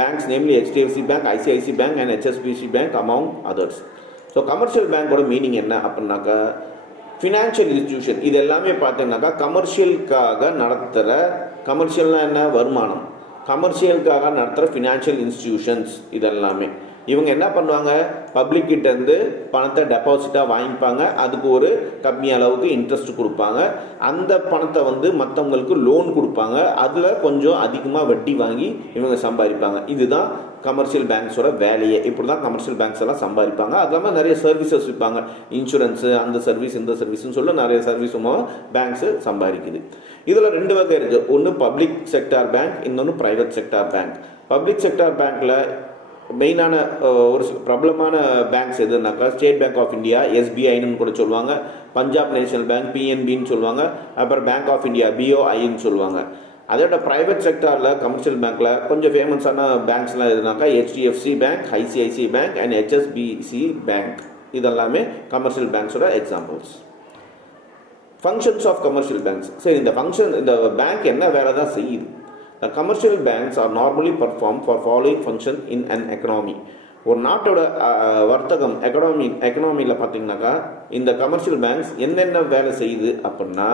banks, namely HDFC Bank, ICICI Bank and HSBC Bank among others. So commercial பேங்கோட meaning என்ன அப்படின்னாக்கா financial institution. இது எல்லாமே பார்த்தீங்கன்னாக்கா கமர்ஷியலுக்காக நடத்துகிற, கமர்ஷியல்னால் என்ன, வருமானம், கமர்ஷியலுக்காக நடத்துகிற ஃபினான்ஷியல் இன்ஸ்டிடியூஷன்ஸ் இதெல்லாமே. இவங்க என்ன பண்ணுவாங்க, பப்ளிக்கிட்டேருந்து பணத்தை டெபாசிட்டாக வாங்கிப்பாங்க, அதுக்கு ஒரு கம்மி அளவுக்கு இன்ட்ரெஸ்ட் கொடுப்பாங்க, அந்த பணத்தை வந்து மற்றவங்களுக்கு லோன் கொடுப்பாங்க, அதில் கொஞ்சம் அதிகமாக வட்டி வாங்கி இவங்க சம்பாதிப்பாங்க. இதுதான் கமர்ஷியல் பேங்க்ஸோட வேலையே. இப்படி தான் கமர்ஷியல் பேங்க்ஸ் எல்லாம் சம்பாதிப்பாங்க. அது இல்லாமல் நிறைய சர்வீசஸ் விற்பாங்க, இன்சூரன்ஸு, அந்த சர்வீஸ் இந்த சர்வீஸ்னு சொல்ல நிறைய சர்வீஸும் பேங்க்ஸு சம்பாதிக்குது. இதில் ரெண்டு வகை இருக்குது. ஒன்று பப்ளிக் செக்டார் பேங்க், இன்னொன்று private sector bank. Public sector பேங்க்கில் மெயினான ஒரு பிரபலமான பேங்க்ஸ் எதுனாக்கா ஸ்டேட் பேங்க் ஆஃப் இந்தியா, எஸ்பிஐன்னு கூட சொல்லுவாங்க, பஞ்சாப் நேஷனல் பேங்க் பிஎன்பின்னு சொல்லுவாங்க, அப்புறம் பேங்க் ஆஃப் இந்தியா பிஓஐன்னு சொல்லுவாங்க. அதோட ப்ரைவேட் செக்டாரில் கமர்ஷியல் பேங்க்கில் கொஞ்சம் ஃபேமஸான பேங்க்ஸ்லாம் எதுனாக்கா HDFC bank, ICICI bank and HSBC bank. இதெல்லாமே கமர்ஷியல் பேங்க்ஸோட examples. Functions of commercial banks. சரி, இந்த பேங்க் என்ன வேலை தான் செய்யுது? The commercial banks are normally performed for following function in an economy. ஒரு நாட்டோட வர்த்தகம் எக்கனாமியில் பார்த்தீங்கன்னாக்கா இந்த கமர்ஷியல் பேங்க்ஸ் என்னென்ன வேலை செய்யுது அப்படின்னா,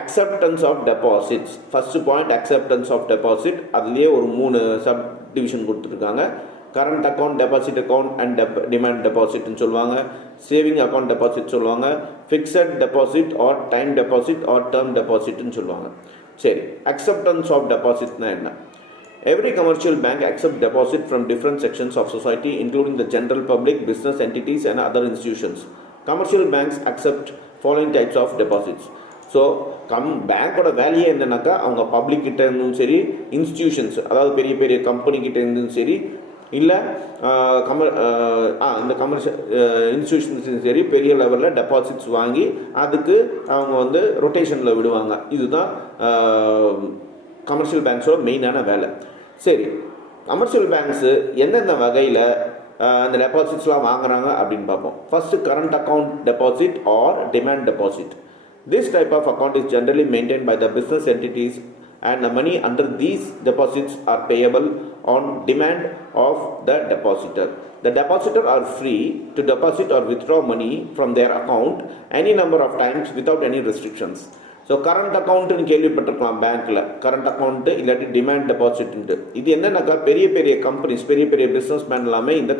acceptance of deposits. First point acceptance of deposit. அதுலேயே ஒரு 3 சப் டிவிஷன் கொடுத்துருக்காங்க. Current account, deposit account and demand டெபாசிட்னு சொல்லுவாங்க. சேவிங் அக்கௌண்ட் டெபாசிட் சொல்லுவாங்க. Fixed deposit or time deposit or term டெபாசிட்னு சொல்லுவாங்க. சரி, அக்செப்டன்ஸ் ஆஃப் டெபாசிட்னா என்ன? Every commercial bank accept deposit from different sections of society including the general public, business entities and other institutions. Commercial banks accept following types of deposits. So பேங்க்கோட வேலையே என்னன்னாக்கா அவங்க public கிட்ட இருந்தும் சரி, இன்ஸ்டிடியூஷன்ஸ் அதாவது பெரிய பெரிய கம்பெனி கிட்ட இருந்தும் சரி, இல்லை இந்த கமர்ஷியல் இன்ஸ்டிடியூஷன்ஸும் சரி, பெரிய லெவலில் டெபாசிட்ஸ் வாங்கி அதுக்கு அவங்க வந்து ரொட்டேஷனில் விடுவாங்க. இதுதான் கமர்ஷியல் பேங்க்ஸோட மெயினான வேலை. சரி, கமர்ஷியல் பேங்க்ஸு எந்தெந்த வகையில் அந்த டெபாசிட்ஸ்லாம் வாங்குறாங்க அப்படின்னு பார்ப்போம். First, current account deposit or demand deposit. This type of account is generally maintained by the business entities and the money under these deposits are payable on demand of the depositor. The depositor are free to deposit or withdraw money from their account any number of times without any restrictions. So current அக்கௌண்ட்டுன்னு கேள்விப்பட்டிருக்கலாம் பேங்க்கில். Current account இல்லாட்டி demand டெபாசிட்ன்ட்டு. இது என்னன்னாக்கா பெரிய பெரிய companies, பெரிய பெரிய பிஸ்னஸ் மேன் எல்லாமே இந்த